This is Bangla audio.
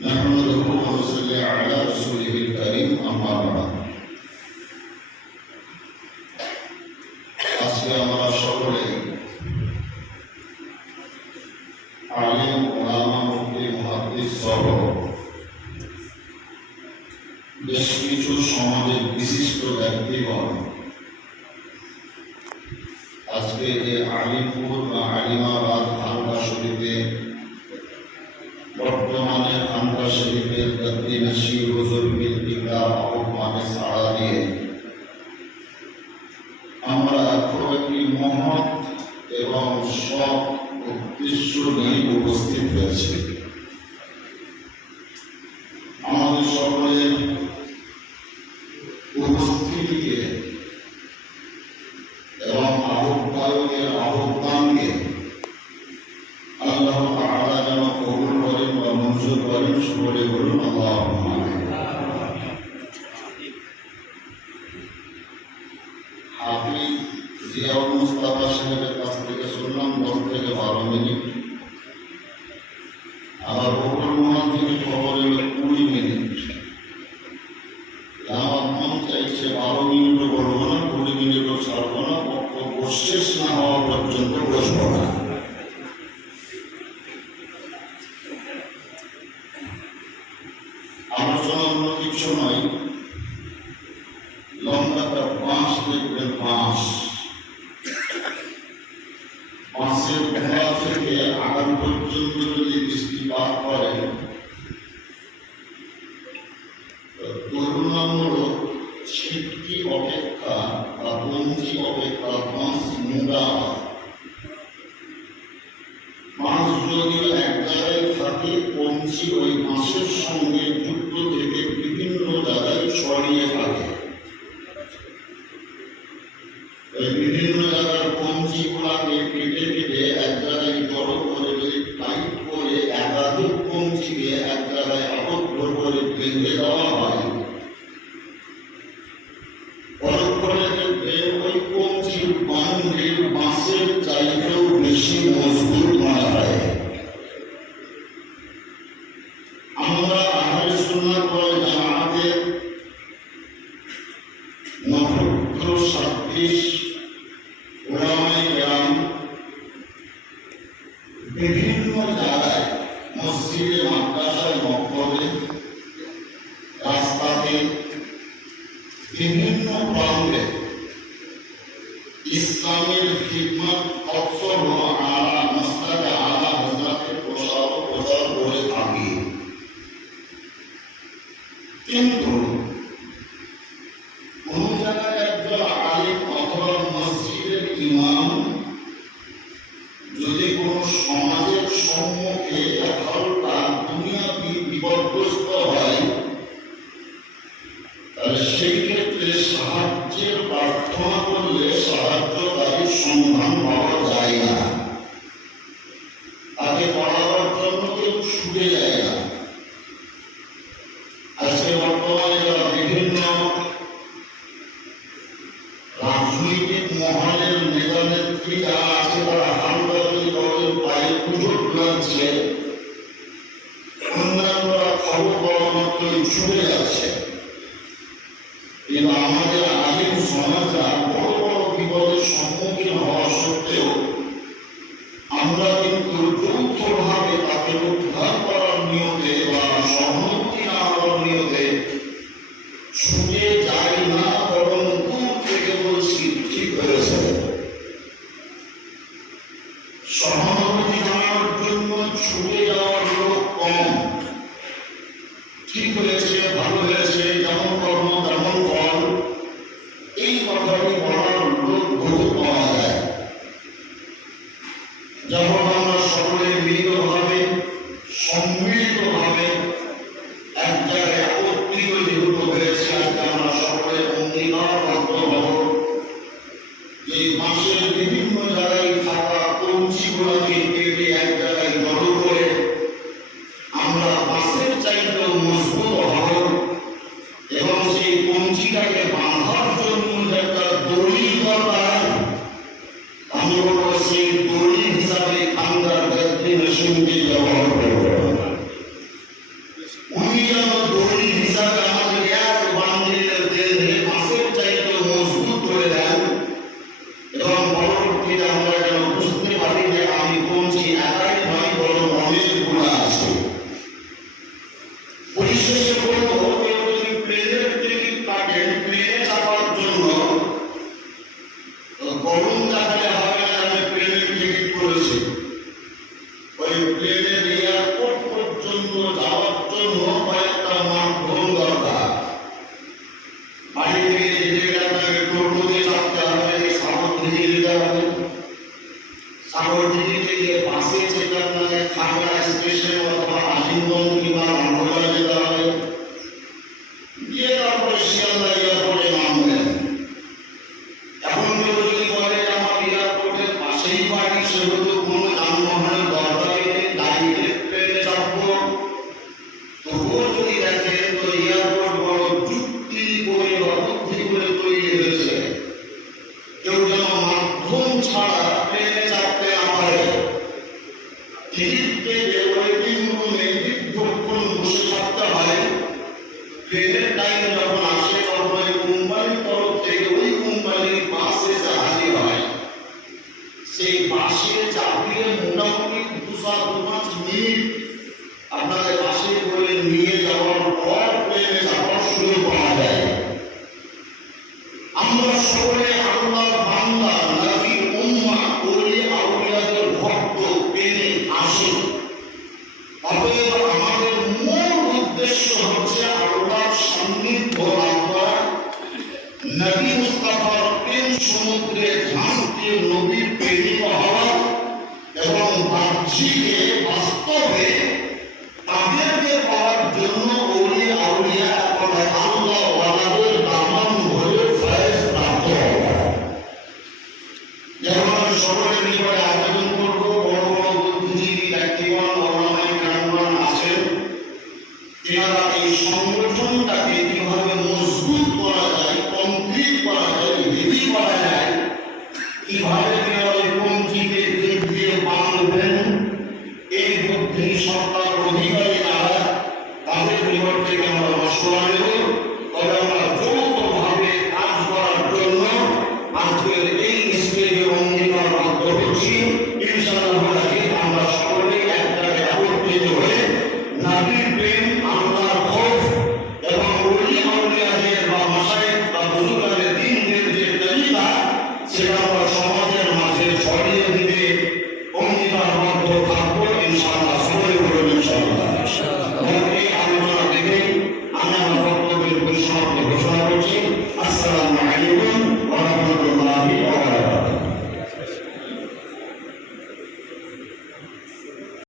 نحمده ونصلي على رسوله الكريم أما بعد আজকে আমরা সকলে আলেম ওলামা মুফতি মুহাদ্দিস সহ বেশ কিছু সমাজের বিশিষ্ট ব্যক্তিগণ আজকে এই আলিমপুর বা আলিমাবাদ খানকা শরীফে বর্তমানে খানকা শরীফের গদ্দি নশীর হুজুর পীর কিবলা আহ্বানে সাড়া দিয়ে আমরা খুব একটি মহৎ এবং সৎ উদ্দেশ্য নিয়ে উপস্থিত হয়েছি। আমাদের সকলের উপস্থিতিকে এবং আহ্বায়কের আহ্বানকে আল্লাহ তাআলা যেন কবুল করেন বা মঞ্জুর করেন, সকলে বলুন আল্লাহুম্মা আমিন। হাফিজ জিয়াউল মুস্তাফা সাহেবের কাছ থেকে শুনলাম 10 থেকে 12 মিনিট, আবার বকুল মুহাদ্দিসের খবর এলো 20 মিনিট। আমার মন চাইছে 12 মিনিটও বলবো না, 20 মিনিটও ছাড়বো না, বক্তব্য শেষ না হওয়া পর্যন্ত বসবো না। আলোচনা অন্য কিছু নয়, লম্বাটা বাঁশ দেখবেন, বাঁশের গোড়া থেকে আগাম পর্যন্ত যদি দৃষ্টিপাত করেন তুলনামূলক ছিটকি অপেক্ষা বা বঞ্চি অপেক্ষা বাঁশ মোটা। বাঁশ যদিও এক জায়গায় থাকে, বঞ্চি ওই বাঁশের সঙ্গে যুক্ত থেকে বিভিন্ন জায়গায় ছড়িয়ে থাকে। বিভিন্ন জায়গার বঞ্চি গুলাকে কেটে কেটে এক জায়গায় জড়ো করে যদি টাইট করে একাধিক বঞ্চিকে এক জায়গায় আবদ্ধ করে বেঁধে দেওয়া হয়, পরক্ষণে দেখবে ওই বঞ্চির বান্ডিল বাঁশের চাইতেও বেশি মজবুত মনে হয়। আমরা আহলে সুন্নাত ওয়াল জামাতের নক্ষত্র সদৃশ ওলামায়ে কেরাম বিভিন্ন জায়গায় মসজিদে, মাদ্রাসায়, মক্তবে, রাস্তাতে, বিভিন্ন প্রান্তে ইসলামের খিদমত অবসর আলা মাসলাকে আলা হযরতের প্রচার করে থাকি। কিন্তু কোন জায়গায় একজন আলিম অথবা মসজিদের ইমাম যদি কোন সমাজের সম্মুখে হালকা দুনিয়াবি বিপদগ্রস্ত হয়, তাহলে সেই ক্ষেত্রে সাহায্যের প্রার্থনা করলে সাহায্যকারীর সন্ধান পাওয়া যায় না, তাকে পড়াবার জন্য কেউ ছুটে যায় না। আজকে বর্তমানে যারা বিভিন্ন রাজনৈতিক মহলের নেতা নেত্রী যারা আছে, তারা হালকা যদি তাদের পায়ে পুজো লাগছে, অন্যান্যরা খবর পাওয়া মাত্রই ছুটে যাচ্ছে। কিন্তু আমাদের আলিম সমাজরা বড় বড় বিপদের সম্মুখীন হওয়া সত্ত্বেও আমরা কিন্তু যৌথভাবে তাকে উদ্ধার করার নিয়তে বা সহমতি না হওয়ার নিয়তে ছুটে যাই না, বরং দূর থেকে বলছি ঠিক হয়েছে। সহানুভূতি জানানোর জন্য ছুটে যাওয়ার লোক কম, ঠিক হয়েছে, ভালো হয়েছে, যেমন কর্ম তেমন ফল, এই কথাটি বলার লোক বহু পাওয়া যায়। যখন আমরা সকলে মিলিতভাবে সম্মিলিতভাবে এক জায়গায় একত্রিত হয়েছে, আজকে আমরা সকলে অঙ্গীকারবদ্ধ হব যে বাঁশের বিভিন্ন জায়গায় থাকা কঞ্চিগুলোকে কেটে এক জায়গায় জড়ো করে আমরা বাঁশের চাইতেও মজবুত হব এবং সেই কঞ্চিটাকে বাঁধার জন্য একটা দড়ি দরকার, আমি বলবো সেই দড়ি হিসাবে খানকার গদ্দি নশীনকে ব্যবহার করব। উনি যেন দড়ি হিসাবে আমাদের এক বান্ডিলের দেহে মাছের চাইতে মজবুত করে দেন এবং পরবর্তীতে আমরা যেন বুঝতে পারি যে আমি বলছি একাই নয় বরং অনেকগুলো আছে। পরিশেষে বলবো কেউ যদি প্লেনের টিকিট কাটেন প্লেনে চাপার জন্য গরম দেখালে হবে না আমি প্লেনের টিকিট করেছি। ওই প্লেনের এয়ারপোর্ট পর্যন্ত যাওয়ার জন্য কয়েকটা মাধ্যম দরকার। বাড়ি থেকে যেতে গেলে আপনাকে টোটোতে চাপতে হবে, সাগরদিঘি যেতে হবে, সাগরদিঘি থেকে বাসে যেতে আপনাকে খাগড়া স্টেশন অথবা আজিমগঞ্জ কিংবা রামগড়া যেতে হবে, গিয়ে তারপরে শিয়ালদা এয়ারপোর্টে নামবেন। এখন কেউ যদি বলে আমার এয়ারপোর্টের পাশেই বাড়ি, সেগুলো কোনো যানবাহনের দরকারই নেই, দাঁড়িয়ে প্লেনে চাপবো, তবুও যদি দেখেন তো এয়ারপোর্ট বড় যুক্তি করে বা বুদ্ধি করে তৈরি হয়েছে, কেউ যেন মাধ্যম ছাড়া প্লেনে চাপতে না পারে। টিকিটে ওয়েটিং রুমে দীর্ঘক্ষণ বসে থাকতে হয়। প্লেনের টাইম যখন আসে তখন ওই কোম্পানির তরফ থেকে ওই কোম্পানির বাস এসে হাজির হয়। সেই বাসে চাপিয়ে মোটামুটি 2-5 মিনিট আপনাদের বাসে করে নিয়ে যাওয়ার পর প্লেনে চাপার সুযোগ পাওয়া যায়। আমরা সকলে আল্লাহর বান্দা, নবীর উম্মাহ, ওলি আউলিয়াদের ভক্ত, প্রেমে আসি। অতএব আমাদের মূল উদ্দেশ্য হচ্ছে আল্লাহর সান্নিধ্য লাভ করা, নবী মুস্তাফার প্রেম সমুদ্রে ঝাঁপ দিয়ে নবীর প্রেমিক হওয়া এবং বাহ্যিকে বাস্তবে তাদেরকে পাওয়ার জন্য ওলি আউলিয়া এবং আল্লাহ ওয়ালাদের দামান ধরে ফয়েজ প্রাপ্ত হওয়া। যেমন আমি সকলের নিকটে আবেদন করবো, বড় বড় বুদ্ধিজীবী ব্যক্তিগণ ওলামায়ে কেরামগণ আছেন, এনারা এই সংগঠনটাকে কিভাবে মজবুত করা যায়, কমপ্লিট করা যায়, হেভি করা যায়, কিভাবে এনারা ওই পঙ্ক্তিকে দিক দিয়ে বাঁধবেন, এই বুদ্ধি সত্তার অধিকারী যারা, তাদের নিকট থেকে আমরা মশওয়ারা নেব। তবে আমরা যৌথভাবে কাজ করার জন্য আজকের এই স্টেজে অঙ্গীকারবদ্ধ হচ্ছি। ইনশাআল্লাহ আমরা সকলেই একটা একত্রিত হয়ে নবীর প্রেম, আল্লাহর খৌফ এবং ওলি আউলিয়াদের বা মাশায়েখ বা বুজুর্গদের দ্বীনের যে তরিকা, সেটা আমরা সমাজের মাঝে ছড়িয়ে দিতে অঙ্গীকারবদ্ধ থাকবো ইনশাআল্লাহ। সকলে বলুন ইনশাআল্লাহ। এই আলোচনা দেখে আমি আমার বক্তব্যের পরিসমাপ্তি ঘোষণা করছি। আসসালামু আলাইকুম।